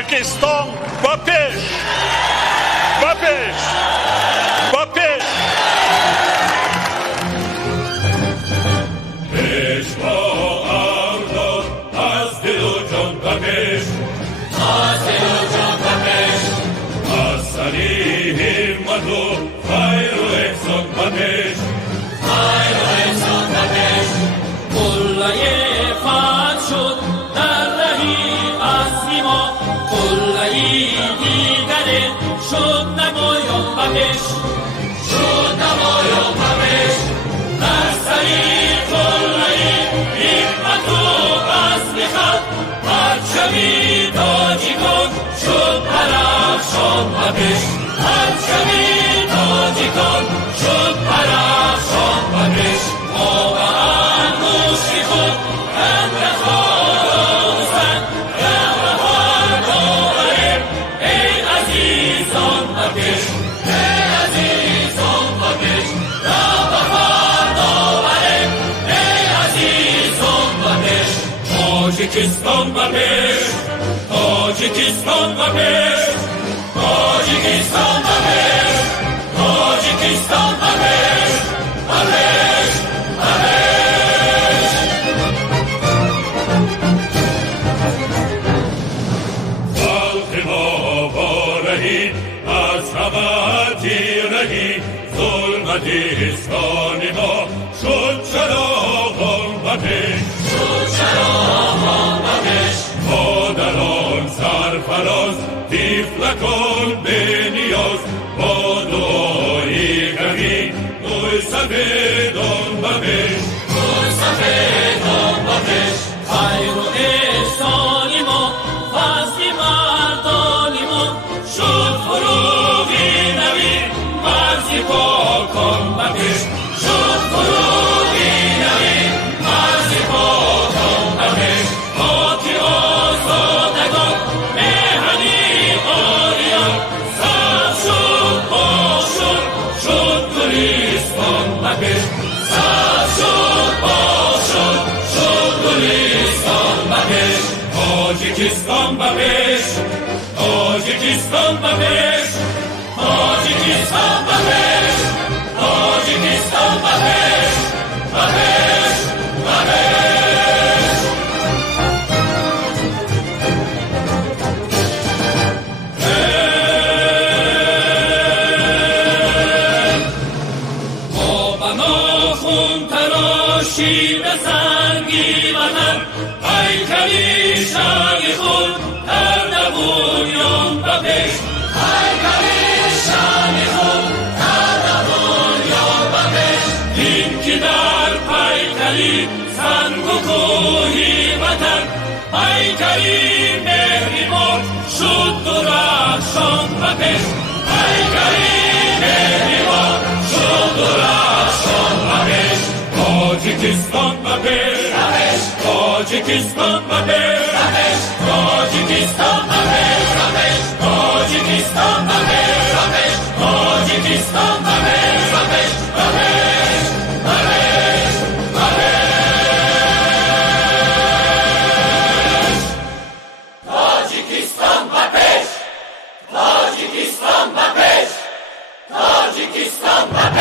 تاجیکستان و پیش و پیش و پیش. پیش با ارداد از دل و جان و پیش، از دل و جان و پیش، از سریع همت و خیر و احسان و پیش، خیر و احسان و پیش. قلعه فتح شد در رهی از ما، قلعه دیگره شد نمایان و پیش، شد نمایان و پیش. در سریع قلعه همت و اصل خط، پرچمی تاجیکان شد درخشان و پیش، پرچمی تاجیکان شد درخشان و پیش. ما به انگشت خود اندخار آموزن، رهبر داوریم ای عزیزان و پیش، ای عزیزان و پیش. رهبر داوریم ای عزیزان و پیش. تاجیکستان و پیش، تاجیکستان و پیش، تاجیکستان و پیش، تاجیکستان و پیش، و پیش، و پیش. خلق ما بارهی از همتی رهی، ظلمتستان ما شد چراغان و پیش، شد چراغان و پیش. مادران سرفراز طفلکان به نیاز، با دعای قوی گل سفیدان و پیش، گل سفیدان و پیش. خیر و احسان ما فضل مردان ما شد فروغی نوی مرز پاکان و پیش، شد فروغی نوی مرز پاکان و پیش. خاک آزادگان مهنی آریان سبز شد باغ شد، شد گلستان و پیش، سبز شد باغ شد، شد گلستان و پیش. تاجیکستان و پیش، تاجیکستان و پیش، تاجیکستان و پیش، تاجیکستان و پیش، و پیش، و پیش. ما بنا خون تراشیم سنگی وطن، هیکلی شرقی خود در نبویان و پیش، هیکلی شرقی خود در نبویان و پیش. این که در پیکری سنگ و کوهی وطن، هیکلی مهری ما شد درخشان و پیش، هیکلی مهری ما شد درخشان و پیش. تاجیکستان و پیش، تاجیکستان و پیش، تاجیکستان و پیش، تاجیکستان و پیش، تاجیکستان و پیش، و پیش، و پیش، و پیش، و پیش. تاجیکستان و پیش، تاجیکستان و پیش، تاجیکستان و پیش.